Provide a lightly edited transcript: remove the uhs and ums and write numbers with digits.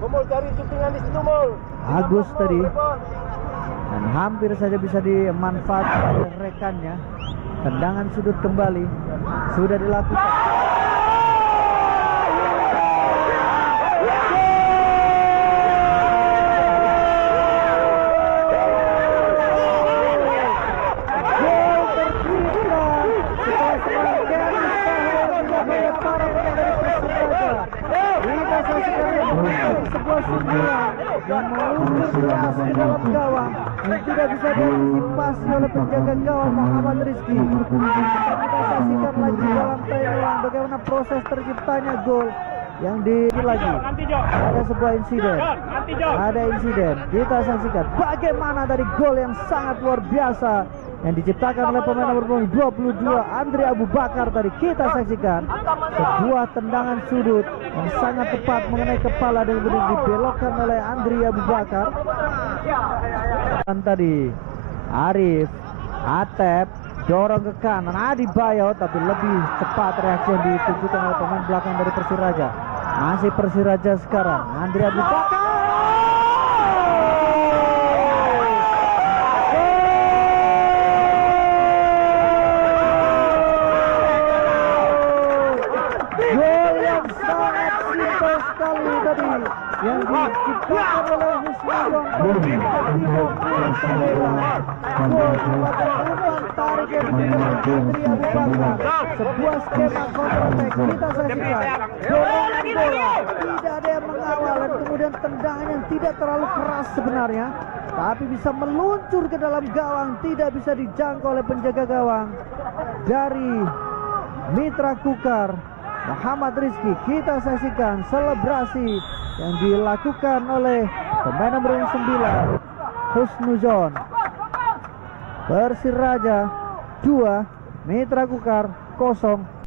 Mul cari syutingan di situ, Mul. Agus tadi, dan hampir saja bisa dimanfaatkan oleh rekannya. Tendangan sudut kembali sudah dilakukan. Sebuah sundulan yang meluncur keras di dalam gawang yang tidak bisa diantisipasi oleh penjaga gawang Muhammad Rizky. Kita saksikan lagi dalam timeline bagaimana proses terciptanya gol yang lagi. Ada sebuah insiden. Ada insiden. Kita saksikan bagaimana dari gol yang sangat luar biasa yang diciptakan oleh pemain nomor 22 Andri Abu Bakar tadi. Kita saksikan sebuah tendangan sudut yang sangat tepat mengenai kepala dan kemudian dibelokkan oleh Andri Abu Bakar. Dan tadi Arif Atep dorong ke kanan, Adi Bayo, tapi lebih cepat reaksi yang ditunjukkan oleh pemain belakang dari Persiraja. Masih Persiraja sekarang, Andri Abu Bakar. Gol yang sangat simpel sekali tadi yang diciptakan oleh Husnudon. Gol merupakan umpan tarik yang diberikan Andri Abu Bakar. Sebuah skema counter attack. Kita saksikan dorongan bola, tidak ada yang mengawal dan kemudian tendangan yang tidak terlalu keras sebenarnya, tapi bisa meluncur ke dalam gawang, tidak bisa dijangkau oleh penjaga gawang dari Mitra Kukar Muhammad Rizky. Kita saksikan selebrasi yang dilakukan oleh pemain nomor 9 Husnuzon. Persiraja 2 Mitra Kukar 0.